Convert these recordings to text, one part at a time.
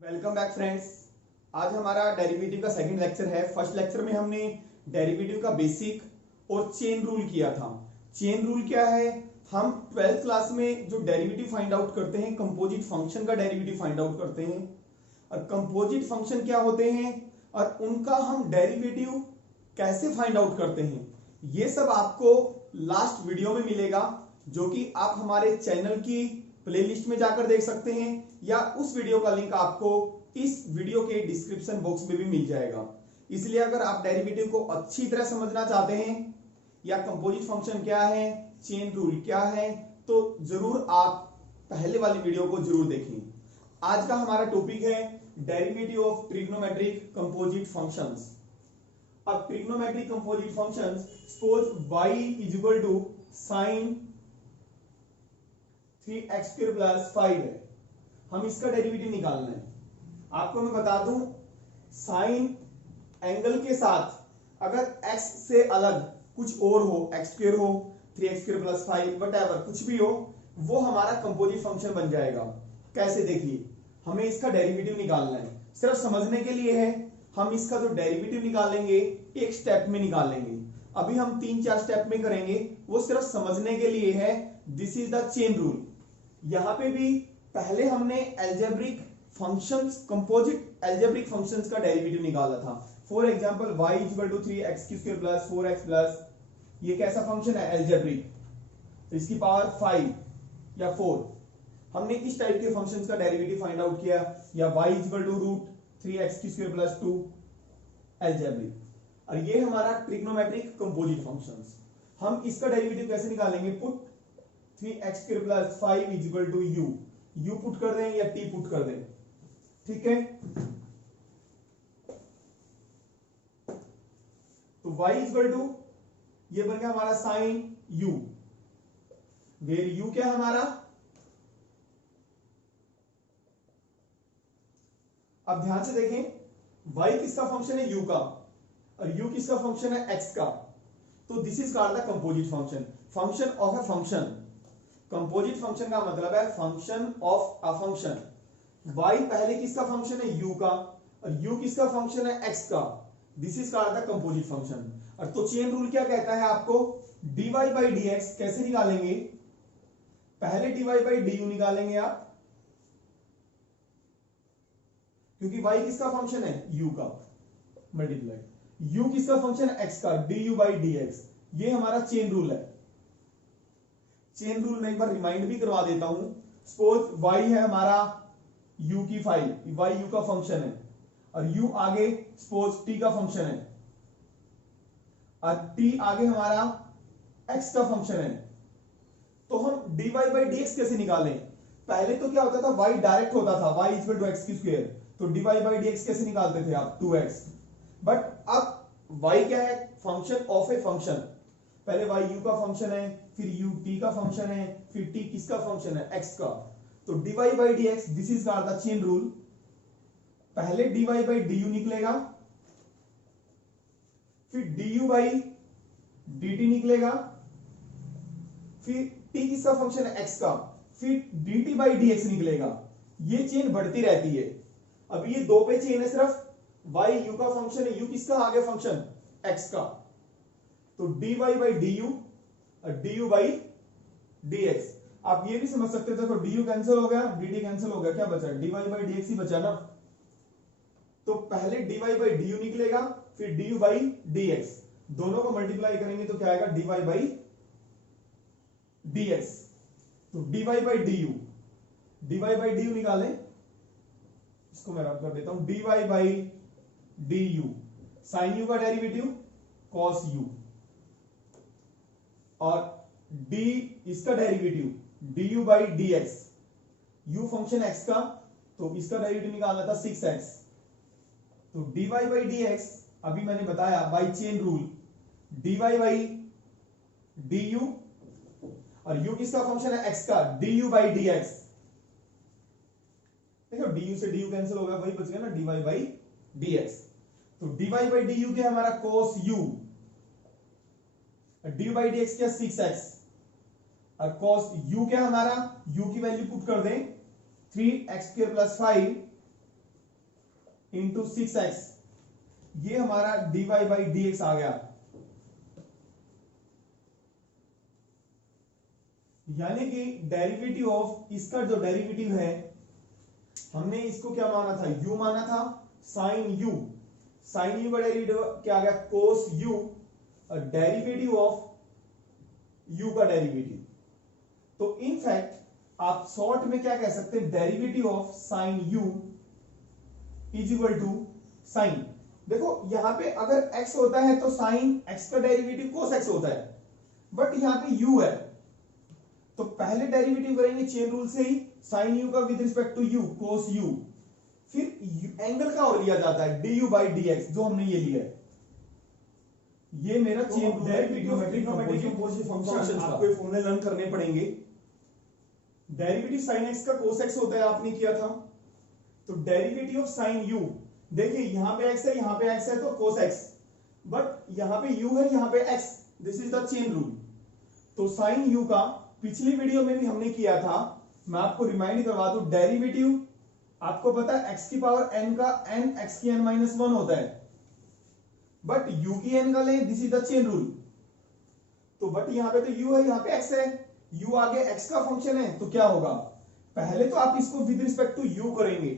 Welcome back friends. आज हमारा derivative का सेकंड लेक्चर है। फर्स्ट लेक्चर में हमने डेरिवेटिव का बेसिक और चेन रूल किया था। चेन रूल क्या है? हम ट्वेल्थ क्लास में जो डेरिवेटिव फाइंड आउट करते हैं, कंपोजिट फंक्शन का डेरिवेटिव फाइंड आउट करते हैं। और कंपोजिट फंक्शन क्या होते हैं और उनका हम डेरिवेटिव कैसे फाइंड आउट करते हैं, ये सब आपको लास्ट वीडियो में मिलेगा, जो कि आप हमारे चैनल की प्लेलिस्ट में जाकर देख सकते हैं, या उस वीडियो का लिंक आपको इस वीडियो के डिस्क्रिप्शन बॉक्स में भी मिल जाएगा। इसलिए अगर आप डेरिवेटिव को अच्छी तरह समझना चाहते हैं, या कंपोजिट फंक्शन क्या है, चेन रूल क्या है, तो जरूर आप पहले वाली वीडियो को जरूर देखें। आज का हमारा टॉपिक है derivative of trigonometric composite functions. अब trigonometric composite functions, suppose y is equal to sine 3x² plus 5 है। हम इसका डेरिवेटिव निकालना है। आपको मैं बता दूं, साइन एंगल के साथ अगर x से अलग कुछ और हो, x² हो, 3x² प्लस 5, वटएवर कुछ भी हो, वो हमारा कंपोजिट फंक्शन बन जाएगा। कैसे? देखिए, हमें इसका डेरिवेटिव निकालना है। सिर्फ समझने के लिए है। हम इसका जो डेरिवेटिव निकालेंगे एक स्टेप में निकालेंगे। अभी हम 3-4 स्टेप में करेंगे, वो सिर्फ समझने के लिए है। This is the chain rule. यहां पे भी पहले हमने algebraic functions, composite algebraic functions का डेरिवेटिव निकाला था। For example y equal to 3x² plus 4x plus, ये कैसा फंक्शन है? एल्जेब्रिक। तो इसकी पावर 5 या 4। हमने इस टाइप के फंक्शंस का डेरिवेटिव फाइंड आउट किया। या y equal to root 3x² plus 2, algebraic. और ये हमारा ट्रिग्नोमेट्रिक कंपोजिट फंक्शंस। हम इसका डेरिवेटिव कैसे निकालेंगे? Put 3x² plus 5 is equal to u put कर दें या टी पुट कर दें, ठीक है। तो y इज इक्वल टू, ये बन गया हमारा साइन u, वेर u क्या है हमारा? अब ध्यान से देखें, y किसका फंक्शन है? u का, और u किसका फंक्शन है? x का। तो this is called the composite function, function of a function. Composite function का मतलब है function of a function. y पहले किसका फंक्शन है? u का, और u किसका फंक्शन है? x का। This is called the composite function. और तो चेन रूल क्या कहता है आपको? dy बाई dx कैसे निकालेंगे? पहले dy बाई du निकालेंगे आप, क्योंकि y किसका फंक्शन है? u का, मल्टीप्लाई u किसका फंक्शन है? x का, du बाई dx। ये हमारा चेन रूल है। चेन रूल में एक बार रिमाइंड भी करवा देता हूं। सपोज y है हमारा u की 5, y u का फंक्शन है, और u आगे सपोज t का फंक्शन है, और t आगे हमारा x का फंक्शन है। तो हम dy बाई dx कैसे निकालें? पहले तो क्या होता था, y डायरेक्ट होता था, y इक्वल टू एक्स की स्क्वायर। तो dy बाई dx कैसे निकालते थे आप? 2x। बट अब y क्या है? Function of a function. पहले y u का फंक्शन है, फिर u t का फंक्शन है, फिर t किसका फंक्शन है? x का। तो dy by dx, this is called the chain rule. पहले dy बाई du निकलेगा, फिर du बाई dt निकलेगा, फिर t किसका फंक्शन है? x का, फिर dt बाई dx निकलेगा। ये चेन बढ़ती रहती है। अब ये दो पे चेन है सिर्फ, y u का फंक्शन है, u किसका आगे फंक्शन? x का। तो dy बाई du और du बाई dx। आप ये भी समझ सकते थे, तो du कैंसिल हो गया, dt कैंसिल हो गया, क्या बचा? dy बाई dx ही बचा ना। तो पहले dy बाई du निकलेगा, फिर du बाई dx, दोनों को मल्टीप्लाई करेंगे तो क्या आएगा? dy by dx। तो dy बाई du निकालें, इसको मैं रब कर देता हूं। dy by du, sine u का डेरिवेटिव cos u, और d इसका डेरिवेटिव du by dx। u function x का, तो इसका डेरिवेटिव निकालना था 6x। तो dy बाई dx, अभी मैंने बताया by chain rule, dy by du, और u किसका फंक्शन है? x का, du बाई dx। देखो du से du कैंसिल हो गया, वही बच गया ना, dy बाई dx। तो dy बाई du क्या है हमारा? cos u। du by dx क्या? 6x। और cos u क्या है हमारा? u की वैल्यू पुट कर दें, 3x² प्लस 5 इंटू 6x, ये हमारा dy बाई dx आ गया। यानी कि डेरिवेटिव ऑफ इसका जो डेरिवेटिव है, हमने इसको क्या माना था, u माना था, साइन u, साइन u का डेरिवेटिव क्या आ गया, कोस u, और डेरिवेटिव ऑफ u का डेरिवेटिव। तो इनफैक्ट आप शॉर्ट में क्या कह सकते हैं, derivative of sine u is equal to sine, देखो यहां पे अगर x होता है तो साइन x का डेरिवेटिव कोस x होता है, बट यहां पे u है, तो पहले डेरिवेटिव करेंगे चेन रूल से ही, साइन u का with respect to u cos u, फिर एंगल का और लिया जाता है du बाई dx, जो हमने ये लिया है, ये मेरा चेन रूल है। ट्रिग्नोमेट्रिक फंक्शन आपको ये फॉर्मूले लर्न करने पड़ेंगे। डेरिवेटिव साइन x का कोस x होता है, आपने किया था, तो डेरिवेटिव ऑफ साइन u, देखिए यहां पे x है, यहां पे x है तो कोस x, बट यहां पे u है, यहां पे x, this is the chain rule. तो साइन u का पिछली वीडियो में भी हमने किया था, मैं आपको रिमाइंड करवा दूं, डेरिवेटिव आपको पता है x की पावर n का n x की n माइनस 1 होता है, बट u की n का लें, this is the chain rule. तो बट यहां पे तो u है, यहां पे x है, u आगे x का फंक्शन है, तो क्या होगा, पहले तो आप इसको विद रिस्पेक्ट टू u करेंगे,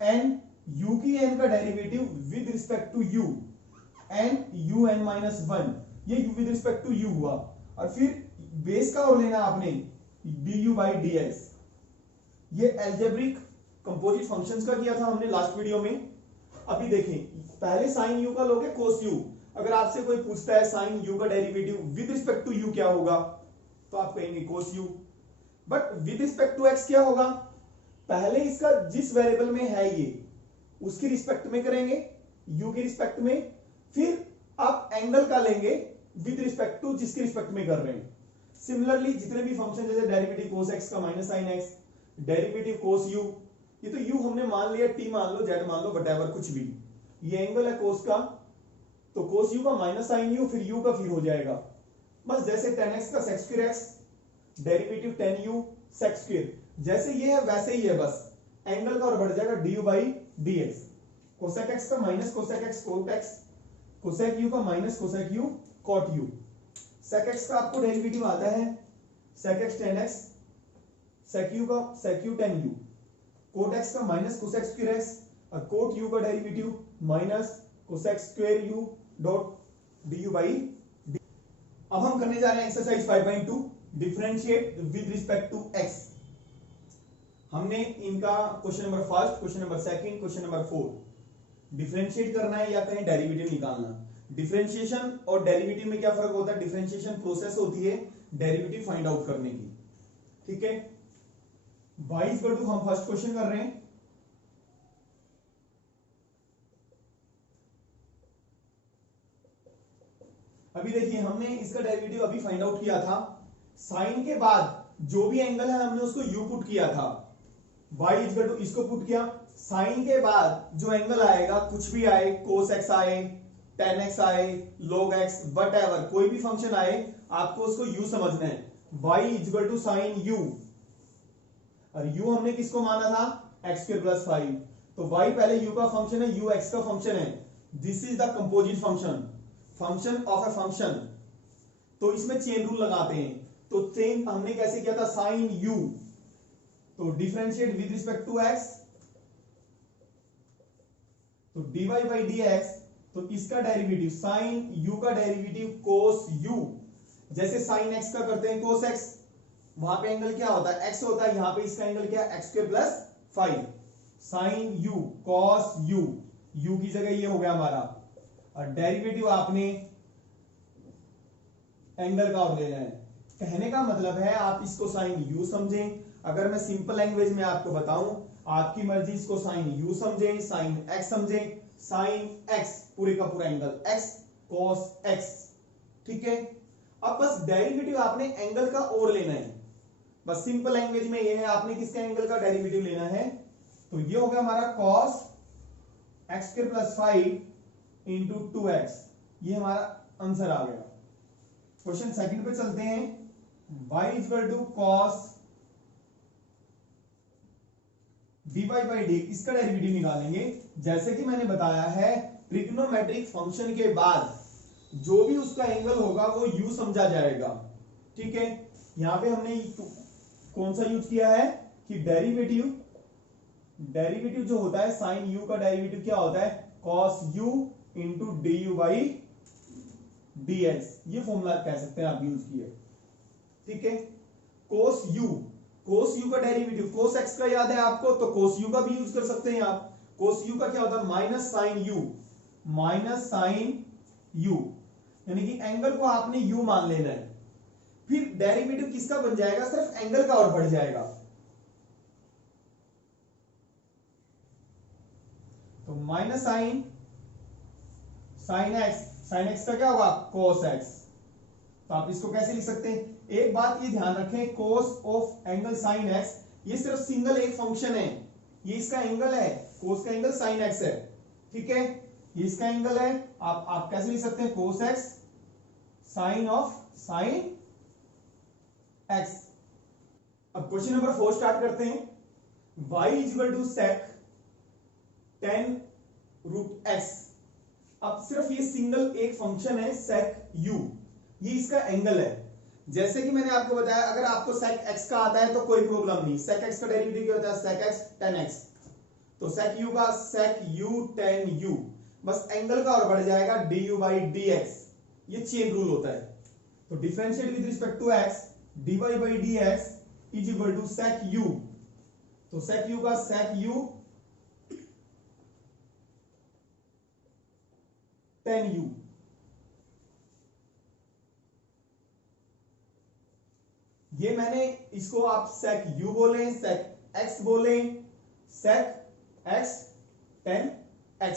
n u की n का derivative with respect to u, n u n minus 1, ये u विद रिस्पेक्ट टू u हुआ, और फिर बेस का और लेना आपने du बाई dx, ये एल्जेब्रिक कंपोजिट फंक्शंस का किया था हमने लास्ट वीडियो में। अभी देखें, पहले साइन u का लोगे कोस u, अगर आपसे कोई पूछता है साइन u का derivative with respect to u क्या होगा, तो आप कहेंगे cos u, but with respect to x क्या होगा, पहले इसका जिस वेरिएबल में है ये उसकी रिस्पेक्ट में करेंगे, u की रिस्पेक्ट में, फिर आप एंगल का लेंगे विद रिस्पेक्ट टू जिसकी रिस्पेक्ट में कर रहे हैं। सिमिलरली जितने भी फंक्शन, जैसे डेरिवेटिव कोस x का minus sine x, derivative cos u, ये तो u हमने मान लिया, t मान लो, z मान लो, व्हाटएवर कुछ भी, ये एंगल है कोस का, तो कोस u का माइनस साइन u, फिर u का फिर हो जाएगा, बस जैसे tan x का sec square x, derivative tan u sec square, जैसे ये है वैसे ही है, बस एंगल का और बढ़ जाएगा du by dx, cosec x का minus cosec x cot x, cosec u का minus cosec u cot u, sec x का आपको डेरिवेटिव आता है sec x tan x, sec u का sec u tan u, cot x का minus cosec square x, और cot u का derivative minus cosec square u dot du by d। अब हम करने जा रहे हैं exercise 5.2, differentiate with respect to x। हमने इनका question number first, question number second, question number 4 differentiate करना है या कहीं डेरिवेटिव निकालना। डिफरेंशिएशन और डेरिवेटिव में क्या फर्क होता है, डिफरेंशिएशन प्रोसेस होती है डेरिवेटिव फाइंड आउट करने की, ठीक है। y इक्वल टू, हम फर्स्ट क्वेश्चन कर रहे हैं, अभी देखिए हमने इसका डेरिवेटिव अभी फाइंड आउट किया था, साइन के बाद जो भी एंगल है हमने उसको u पुट किया था, y इक्वल टू इसको पुट किया, साइन के बाद जो एंगल आएगा कुछ भी आए, कोस x आए, tan x आए, log x, व्हाटएवर कोई भी फंक्शन आए, आपको उसको u समझना है, y equal to sine u, और u हमने किसको माना था, x स्क्वायर प्लस 5, तो y पहले u का फंक्शन है, u x का फंक्शन है, this is the composite function, function of a function, तो इसमें चेन रूल लगाते हैं, तो चेन हमने कैसे किया था, साइन u, तो differentiate with respect to x, तो dy बाई dx, तो इसका डेरिवेटिव साइन u का डेरिवेटिव कोस u, जैसे साइन x का करते हैं कोस x, वहां पे एंगल क्या होता है, x होता है, यहां पे इसका एंगल क्या है, x square plus 5, sine u cos u, u की जगह ये हो गया हमारा, और डेरिवेटिव आपने एंगल का और लेना है। कहने का मतलब है आप इसको साइन u समझें, अगर मैं सिंपल लैंग्वेज में आपको बताऊं, आपकी मर्जी, इसको साइन u समझें, साइन x समझें, साइन x पूरे का पूरा एंगल x cos x, ठीक है। अब बस डेरिवेटिव आपने एंगल का और लेना है, बस सिंपल लैंग्वेज में ये है, आपने किसके एंगल का डेरिवेटिव लेना है, तो ये हो गया हमारा cos x square plus 5 into 2x, ये हमारा आंसर आ गया। क्वेश्चन सेकंड पे चलते हैं, y equal to cos dy by d, इसका डेरिवेटिव निकालेंगे, जैसे कि मैंने बताया है, ट्रिग्नोमेट्रिक फंक्शन के बाद जो भी उसका एंगल होगा वो u समझा जाएगा। ठीक है, यहां पे हमने कौन सा यूज किया है कि डेरिवेटिव जो होता है साइन u का डेरिवेटिव क्या होता है, cos u into D you by d x, ये फॉर्मूला कह सकते हैं आप यूज किए। ठीक है, cos u का डेरिवेटिव cos x का याद है आपको, तो cos u का भी यूज कर सकते हैं आप। cos u का क्या होता है, माइनस साइन u, यानी कि एंगल को आपने u मान लेना है। फिर डेरिवेटिव किसका बन जाएगा, सिर्फ एंगल का और बढ़ जाएगा। तो माइनस साइन एक्स का क्या होगा, cos x। तो आप इसको कैसे लिख सकते हैं, एक बात ये ध्यान रखें, cos of angle sine x ये सिर्फ सिंगल एक फंक्शन है, ये इसका एंगल है, cos का एंगल साइन x है। ठीक है, ये इसका एंगल है, आप कैसे लिख सकते हैं, cos x sine of sine x। अब क्वेश्चन नंबर 4 स्टार्ट करते हैं। y is equal to sec tan root x। अब सिर्फ ये सिंगल एक फंक्शन है sec u, ये इसका एंगल है। जैसे कि मैंने आपको बताया, अगर आपको sec x का आता है तो कोई प्रॉब्लम नहीं, sec x का डेरिवेटिव क्या होता है, sec x tan x। तो sec u का sec u tan u, बस एंगल का और बढ़ जाएगा du बाई dx, ये चेन रूल होता है। तो differentiate with respect to x, dy by dx is equal to sec u। तो sec u का sec u tan u। ये मैंने इसको आप sec u बोले, sec x बोले, sec x tan x।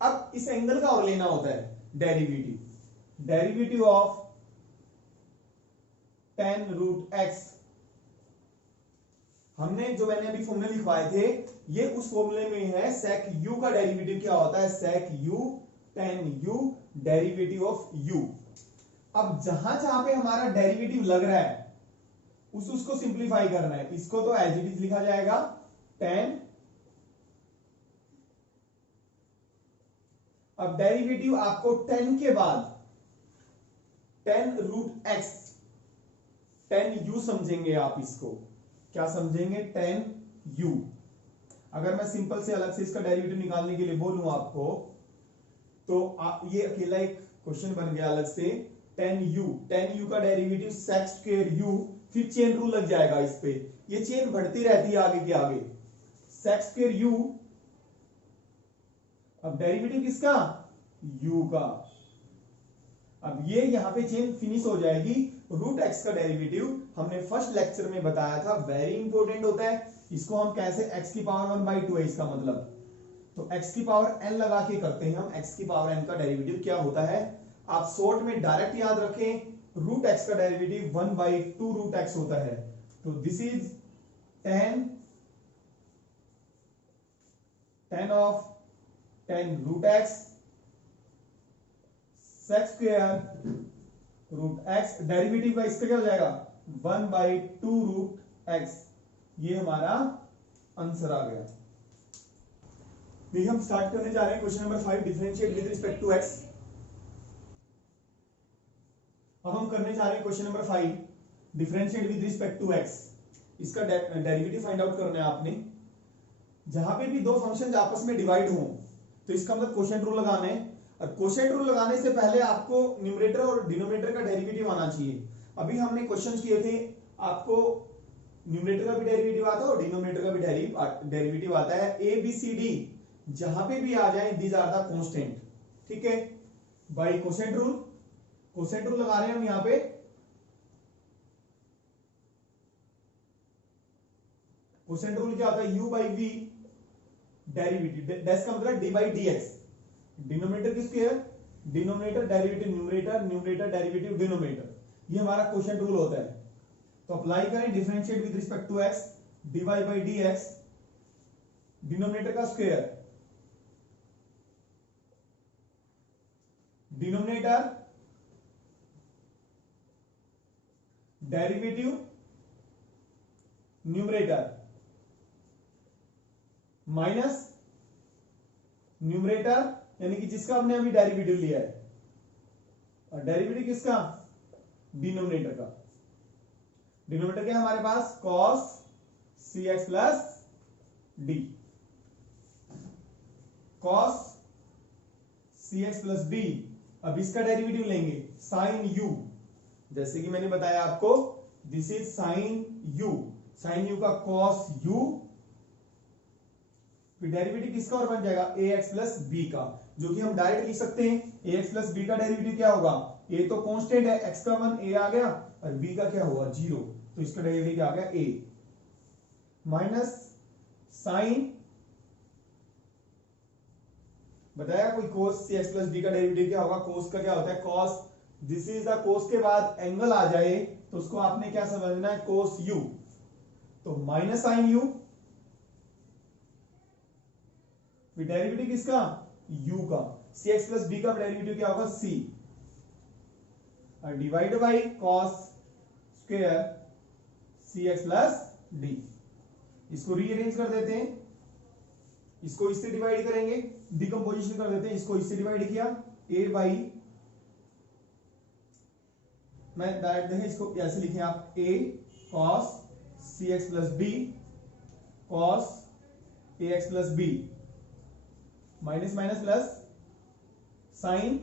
अब इस एंगल का और लेना होता है derivative of tan root x। हमने जो मैंने अभी फॉर्मूले लिखवाए थे, ये उस फॉर्मूले में है, sec u का डेरिवेटिव क्या होता है, sec u tan u derivative of u। अब जहां जहां पे हमारा डेरिवेटिव लग रहा है उसको सिंप्लीफाई करना है। इसको तो एज इट इज लिखा जाएगा tan, अब डेरिवेटिव आपको tan के बाद tan root x, tan u समझेंगे आप, इसको क्या समझेंगे, tan u। अगर मैं सिंपल से अलग से इसका डेरिवेटिव निकालने के लिए बोलूं आपको, तो ये अकेला एक क्वेश्चन बन गया अलग से। tan u का डेरिवेटिव sec स्क्वायर u, फिर चेन रूल लग जाएगा इस पे, ये चेन बढ़ती रहती है आगे के आगे, sec स्क्वायर u, अब डेरिवेटिव किसका, u का। अब ये यहां पे चेन फिनिश हो जाएगी। रूट x का डेरिवेटिव हमने फर्स्ट लेक्चर में बताया था, वेरी इंपॉर्टेंट होता है। इसको हम कैसे, x की पावर 1/2 है इसका मतलब, तो x की पावर n लगा के करते हैं हम, x की पावर n का डेरिवेटिव क्या होता है, आप शॉर्ट में डायरेक्ट याद रखें, रूट x का डेरिवेटिव 1/2 रूट x होता है। तो this is tan of tan root x sec square root x, derivative का इसका क्या हो जाएगा, 1/2 रूट x। ये हमारा आंसर आ गया। हम स्टार्ट करने जा रहे हैं question number 5, differentiate with respect to x। अब हम करने जा रहे हैं question number 5, differentiate with respect to x। इसका डेरिवेटिव फाइंड आउट करना है आपने। जहां पे भी दो फंक्शन आपस में डिवाइड हो तो इसका मतलब क्वोशिएंट रूल लगाना है, और क्वोशिएंट रूल लगाने से पहले आपको न्यूमरेटर और डिनोमिनेटर का डेरिवेटिव आना चाहिए। अभी हमने क्वेश्चंस किए थे, आपको न्यूमरेटर का भी डेरिवेटिव आता है और डिनोमिनेटर का भी डेरिवेटिव आता है। ए बी सी डी जहां पे भी आ जाए, दीज आर द कांस्टेंट। ठीक है, बाय क्वोशिएंट रूल लगा रहे हैं हम यहां पे। क्वोशिएंट रूल क्या होता है, u by v derivative, dash का मतलब d by d x, denominator किसके है, denominator derivative numerator, numerator derivative denominator, ये हमारा क्वोशिएंट रूल होता है। तो अप्लाई करें, differentiate with respect to x, dy by d x, denominator का square, denominator derivative numerator minus numerator यानी कि जिसका हमने अभी डेरिवेटिव लिया है, और डेरिवेटिव किसका, डिनोमिनेटर का। डिनोमिनेटर क्या है हमारे पास, cos cx plus D, cos cx plus D. अब इसका डेरिवेटिव लेंगे sin u, जैसे कि मैंने बताया आपको, this is sin u, sin u का cos u, फिर डेरिवेटिव किसका और बन जाएगा ax प्लस बी का, जो कि हम डायरेक्ट लिख सकते हैं। ax प्लस बी का डेरिवेटिव क्या होगा, a तो कांस्टेंट है, x का 1 a आ गया, और b का क्या हुआ 0, तो इसका डेरिवेटिव क्या आ गया a माइनस साइन, बताया कोई cos cx प्लस d का डेरिवेटिव क्या होगा, cos का क्या होता है cos, this is the cos के बाद एंगल आ जाए तो उसको आपने क्या समझना है cos u, तो माइनस साइन u, फिर डेरिवेटिव किसका u का, cx प्लस d का डेरिवेटिव क्या होगा c, और divide by cos square cx plus d। इसको रीअरेंज कर देते हैं, इसको इससे डिवाइड करेंगे, डिकम्पोजिशन कर देते हैं, इसको इससे डिवाइड किया a बाई, मैं डायरेक्ट देखें इसको ऐसे लिखें आप, a cos cx plus b cos ax plus b, minus minus plus, sine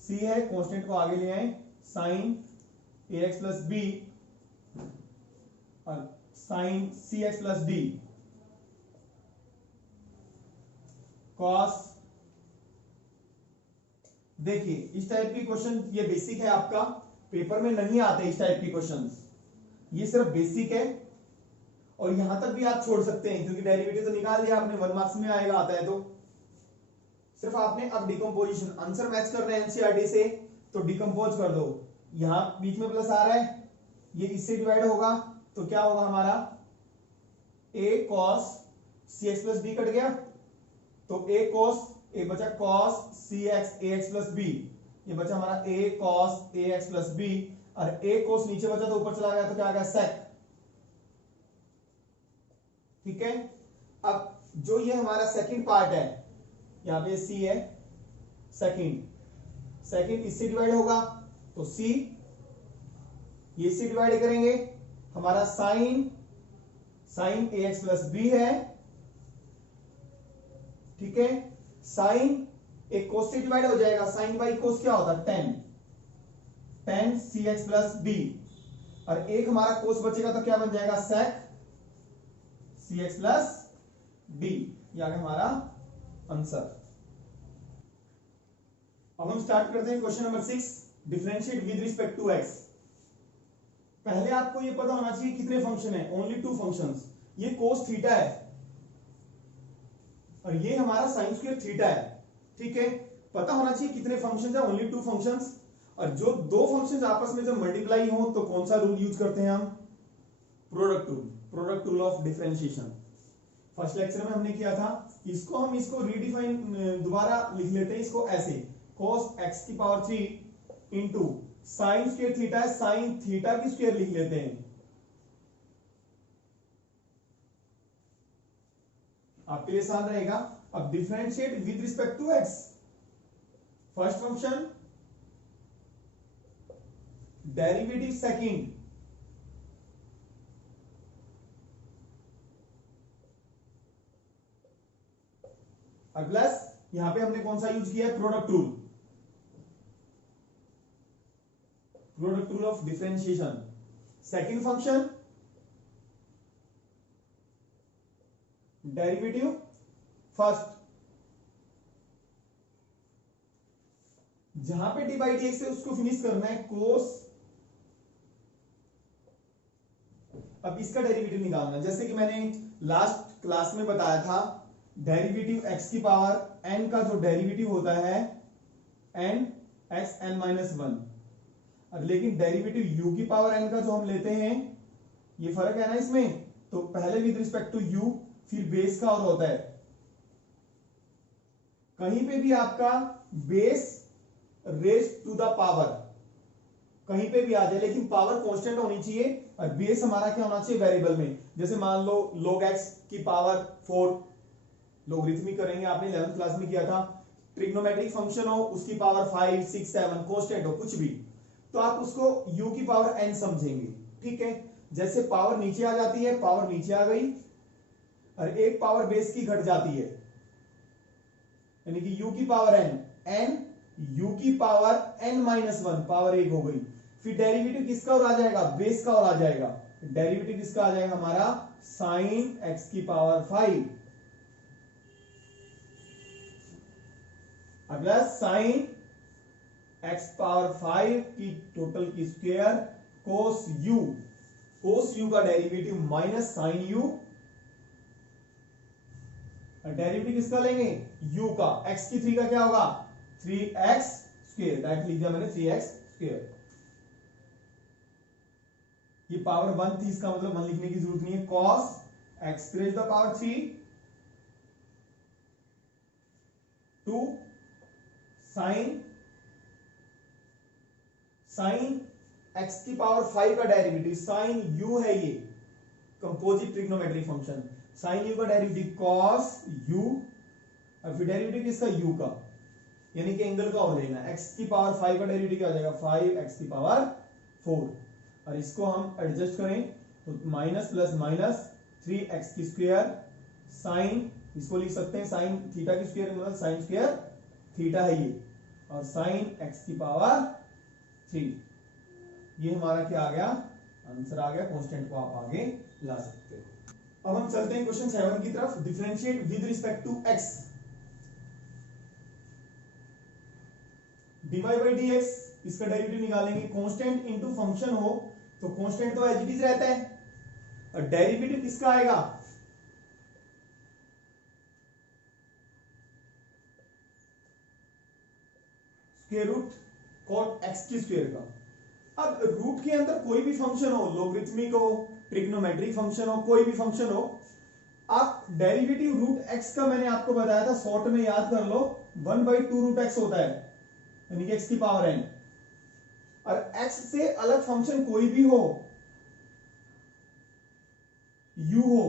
c है कांस्टेंट को आगे ले आए, साइन ax प्लस b और sine cx plus d, cos। देखिए इस टाइप की क्वेश्चन, ये बेसिक है आपका, पेपर में नहीं आते इस टाइप की क्वेश्चंस, ये सिर्फ बेसिक है, और यहां तक भी आप छोड़ सकते हैं क्योंकि डेरिवेटिव तो निकाल दिया आपने, 1 मार्क्स में आएगा, आता है तो सिर्फ आपने अब डिकम्पोजिशन, आंसर मैच कर रहे हैं एनसीईआरटी से, तो डिकम्पोज कर दो, यहां बीच में प्लस आ रहा है, ये इससे डिवाइड होगा, तो क्या होगा हमारा a cos cx plus b cut गया, तो a cos, a बचा cos cx ax plus b, ये बचा हमारा a cos ax plus b, और a cos नीचे बचा तो ऊपर चला गया, तो क्या आ गया sec, ठीक है। अब जो ये हमारा सेकंड पार्ट है, यहां पे c है, सेकंड इससे डिवाइड होगा, तो c, ये इससे डिवाइड करेंगे, हमारा साइन ax प्लस b है, ठीक है। साइन एक कोस से डिवाइड हो जाएगा, साइन बाई कोस क्या होता है tan cx प्लस b, और एक हमारा कोस बचेगा तो क्या बन जाएगा sec cx प्लस d, ये आ गया हमारा आंसर। अब हम स्टार्ट करते हैं question number 6, differentiate with respect to x। पहले आपको ये पता होना चाहिए कितने फंक्शन है, ओनली 2 फंक्शंस, ये कोस थीटा है और ये हमारा साइन स्क्वायर थीटा है, ठीक है। पता होना चाहिए कितने फंक्शंस है, ओनली 2 फंक्शंस, और जो 2 फंक्शंस आपस में जब मल्टीप्लाई हो तो कौन सा रूल यूज करते हैं हम, product rule of differentiation. First lecture में हमने किया था, इसको रीडिफाइन दोबारा लिख लेते हैं, इसको ऐसे, cos x की power 3 into sine square theta है, साइन थीटा की स्क्वायर लिख लेते हैं, आपके लिए आसान रहेगा। अब differentiate with respect to x, first function derivative second, और प्लस यहां पे हमने कौन सा यूज किया है, product rule of differentiation. Second function derivative first, जहां पे डी बाई डी एक्स है उसको फिनिश करना है कोस, अब इसका डेरिवेटिव निकालना है, जैसे कि मैंने लास्ट क्लास में बताया था, डेरिवेटिव x की पावर n का जो डेरिवेटिव होता है n x n माइनस 1, अब लेकिन डेरिवेटिव u की पावर n का जो हम लेते हैं, ये फर्क है ना इसमें, तो पहले विद रिस्पेक्ट टू u, फिर बेस का और होता है, कहीं पे भी आपका base raise to the power कहीं पे भी आ जाए, लेकिन पावर कांस्टेंट होनी चाहिए, और बेस हमारा क्या होना चाहिए, वेरिएबल में, जैसे मान लो log x की पावर 4, लोगरिथमिक करेंगे, आपने 11th क्लास में किया था। ट्रिग्नोमेट्रिक फंक्शन हो, उसकी पावर 5, 6, 7 कांस्टेंट हो कुछ भी, तो आप उसको u की पावर n समझेंगे। ठीक है, जैसे पावर नीचे आ जाती है, पावर नीचे आ गई और एक पावर बेस की घट जाती है, यानी कि u की पावर n u की पावर n-1 पावर 1 हो गई। फिर डेरिवेटिव किसका और आ जाएगा, बेस का और आ जाएगा। डेरिवेटिव किसका आ जाएगा हमारा, साइन x की पावर 5 अगला साइन x पावर 5 की टोटल की स्क्वायर कोस u का derivative minus sine u, derivative किसका लेंगे, u का, x की 3 का क्या होगा 3x स्क्वायर, डायरेक्ट लिख दिया मैंने 3x स्क्वायर। ये पावर 1 थी, इसका मतलब 1 लिखने की जरूरत नहीं है। cos x raise the power 3 to sine x की पावर 5 का डेरिवेटिव, साइन u है ये composite trigonometric function, sine u का डेरिवेटिव cos u, और फिर डेरिवेटिव किसका u का, यानी कि एंगल का और लेना। x की पावर 5 का डेरिवेटिव क्या हो जाएगा 5x की पावर 4, और इसको हम एडजस्ट करें तो माइनस प्लस माइनस 3x की स्क्वायर साइन, इसको लिख सकते हैं साइन थीटा की स्क्वायर, मतलब साइन स्क्वायर थीटा है ये, और साइन x की पावर 3। ये हमारा क्या आ गया, आंसर आ गया। कांस्टेंट को आप आगे ला सकते हो। अब हम चलते हैं क्वेश्चन 7 की तरफ। Differentiate with respect to x, dy by dx, इसका डेरिवेटिव निकालेंगे। कांस्टेंट इनटू फंक्शन हो तो कांस्टेंट तो एज इट इज रहता है, और डेरिवेटिव किसका आएगा, स्क्वायर रूट कॉट x की स्क्वायर का। अब रूट के अंदर कोई भी फंक्शन हो, लोगरिथमिक हो, ट्रिग्नोमेट्रिक फंक्शन हो, कोई भी फंक्शन हो, आप डेरिवेटिव रूट x का मैंने आपको बताया था, शॉर्ट में याद कर लो 1/2 रूट x होता है, यानी कि x की पावर n। और x से अलग फंक्शन कोई भी हो, u हो,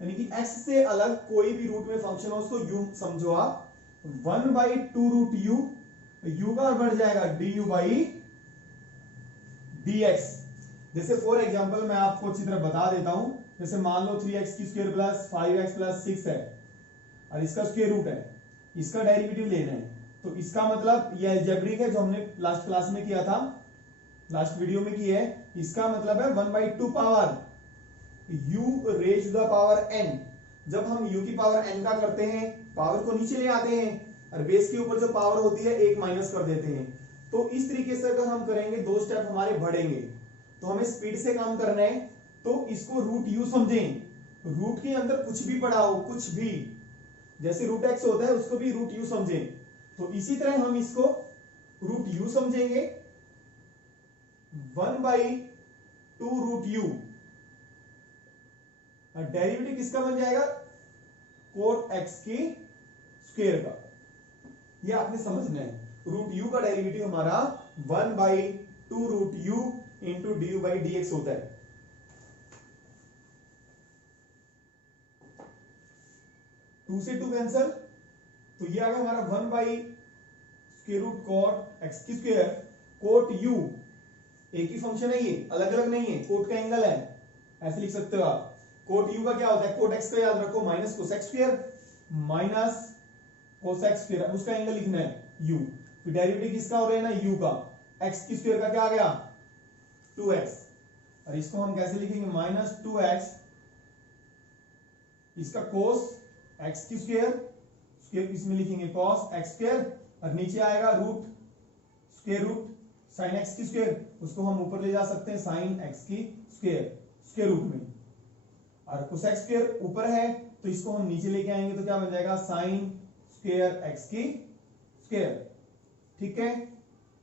यानी कि x से अलग कोई भी रूट में फंक्शन हो उसको u समझो आप, 1/2 रूट u का बढ़ जाएगा du बाई dx। जैसे फॉर एग्जांपल मैं आपको अच्छी तरह बता देता हूं, जैसे मान लो 3x की स्क्वायर प्लस 5x प्लस 6 है, और इसका स्क्वायर रूट है, इसका डेरिवेटिव लेना है, तो इसका मतलब ये अलजेब्रिक है जो हमने लास्ट क्लास में किया था, लास्ट वीडियो में किया है। इसका मतलब है 1/2 power u raise the power n। जब हम u की पावर n का करते हैं, पावर को नीचे ले आते हैं और बेस के ऊपर जो पावर होती है एक माइनस कर देते हैं। तो इस तरीके से अगर हम करेंगे, 2 स्टेप हमारे बढ़ेंगे, तो हमें स्पीड से काम करना है, तो इसको रूट u समझें। रूट के अंदर कुछ भी पड़ा हो, कुछ भी, जैसे रूट x होता है उसको भी रूट u समझें, तो इसी तरह हम इसको रूट u समझेंगे, 1/2 रूट u, और डेरिवेटिव किसका बन जाएगा, कोट x की स्क्वायर का। ये आपने समझना है, रूट u का डेरिवेटिव हमारा 1/2 root u into du by dx होता है। टू से 2 कैंसल, तो ये आ गया हमारा 1/स्क्वायर रूट कोट x की स्क्वायर, कोट u एक ही फंक्शन है, ये अलग अलग नहीं है, कोट का एंगल है, ऐसे लिख सकते हो आप। कोट u का क्या होता है, कोट x का याद रखो minus cosec square, minus cosec square, उसका एंगल लिखना है u। फिर डेरिवेटिव किसका हो रहा है ना, u का, x की स्क्वायर का क्या आ गया 2x, और इसको हम कैसे लिखेंगे माइनस 2x, इसका कोस x की स्क्वायर, इसमें लिखेंगे कॉस x स्क्वायर, और नीचे आएगा root square root sine x की स्क्वायर, उसको हम ऊपर ले जा सकते हैं साइन x की स्क्वायर स्क्वायर रूट में, और कोसेक स्क्वायर ऊपर है तो इसको हम नीचे लेके आएंगे तो क्या बन जाएगा साइन स्क्वायर x की स्क्वायर। ठीक है,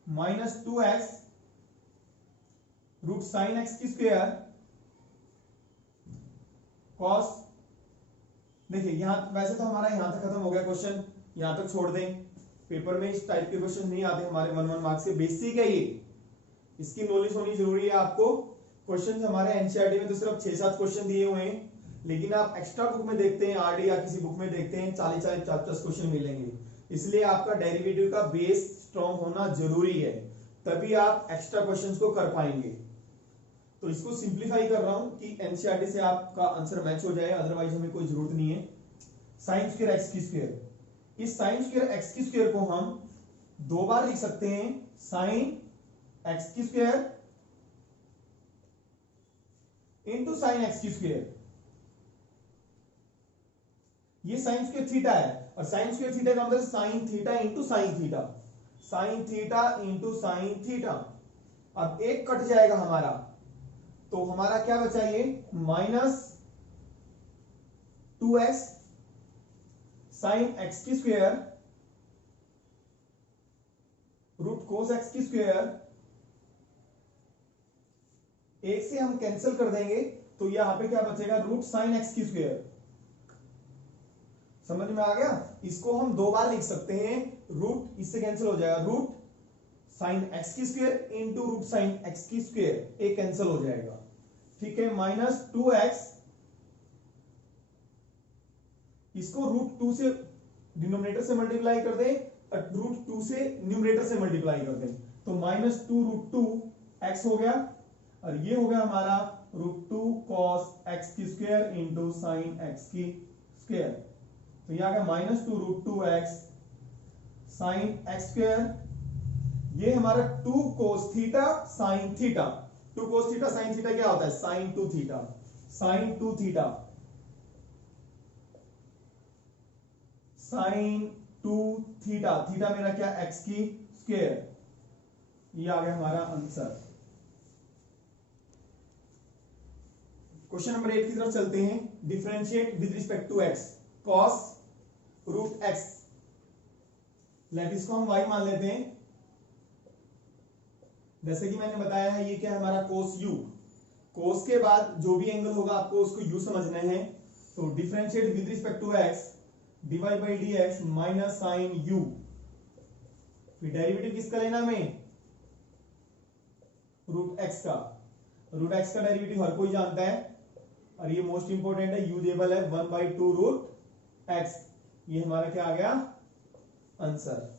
minus 2x root sine x की स्क्वायर कॉस, देखिए यहां वैसे तो हमारा यहां तक खत्म हो गया क्वेश्चन, यहां तक छोड़ दें, पेपर में इस टाइप के क्वेश्चन नहीं आते हमारे 1 मार्क्स के, बेसिक है ये, इसकी नॉलेज होनी जरूरी है आपको। क्वेश्चन हमारे एनसीईआरटी में तो सिर्फ 6-7 क्वेश्चन दिए हुए हैं, लेकिन आप एक्स्ट्रा बुक में देखते हैं, आरडी या किसी बुक में देखते हैं 40-40 50 क्वेश्चन मिलेंगे। इसलिए आपका डेरिवेटिव का बेस स्ट्रॉन्ग होना जरूरी है, तभी आप एक्स्ट्रा क्वेश्चंस को कर पाएंगे। तो इसको सिंप्लीफाई कर रहा हूं कि एनसीईआरटी से आपका आंसर मैच हो जाए, अदरवाइज हमें कोई जरूरत नहीं है। साइन स्क्वायर एक्स की स्क्वायर, इस साइन स्क्वायर एक्स की स्क्वायर को हम दो बार लिख सकते हैं, साइन एक्स की स्क्वायर इंटू साइन एक्स की स्क्वायर। ये साइन स्क्वायर थीटा है, और साइन स्क्वायर थीटा का मतलब sine theta into sine theta, sine theta into sine theta. अब एक कट जाएगा हमारा, तो हमारा क्या बचा ये माइनस 2x साइन एक्स की स्क्वायर रूट कोस एक्स की स्क्वायर। एक से हम कैंसिल कर देंगे तो यहां पे क्या बचेगा, रूट साइन एक्स की स्क्वायर। समझ में आ गया? इसको हम दो बार लिख सकते हैं, रूट इससे कैंसिल हो जाएगा, रूट साइन एक्स की square into root sine x की स्क्वायर, एक कैंसिल हो जाएगा। ठीक है, माइनस 2x, इसको रूट 2 से डिनोमिनेटर से मल्टीप्लाई कर दें और रूट 2 से न्यूमरेटर से मल्टीप्लाई कर दें, तो माइनस 2 रूट 2 एक्स हो गया, और ये हो गया हमारा रूट 2 कॉस एक्स की स्क्वायर इंटू साइन एक्स की स्क्वायर। तो ये आ गया minus 2 root 2 x sine x square. ये हमारा 2 cos theta sine theta, 2 cos theta sine theta क्या होता है, sine 2 theta, sine 2 theta, sine 2 theta, theta मेरा क्या एक्स की स्क्वायर। ये आ गया हमारा आंसर। क्वेश्चन नंबर 8 की तरफ चलते हैं। Differentiate with respect to x cos root x, let इसको हम y मान लेते हैं। जैसे कि मैंने बताया है, ये क्या है हमारा कोस u, कोस के बाद जो भी एंगल होगा आपको उसको u समझना है। तो differentiate with respect to x dy by d x minus sine u, फिर डेरिवेटिव किसका लेना हमें, रूट x का। रूट x का डेरिवेटिव हर कोई जानता है, और ये मोस्ट इंपोर्टेंट है, u देबल है 1/2 रूट x। ये हमारा क्या आ गया आंसर।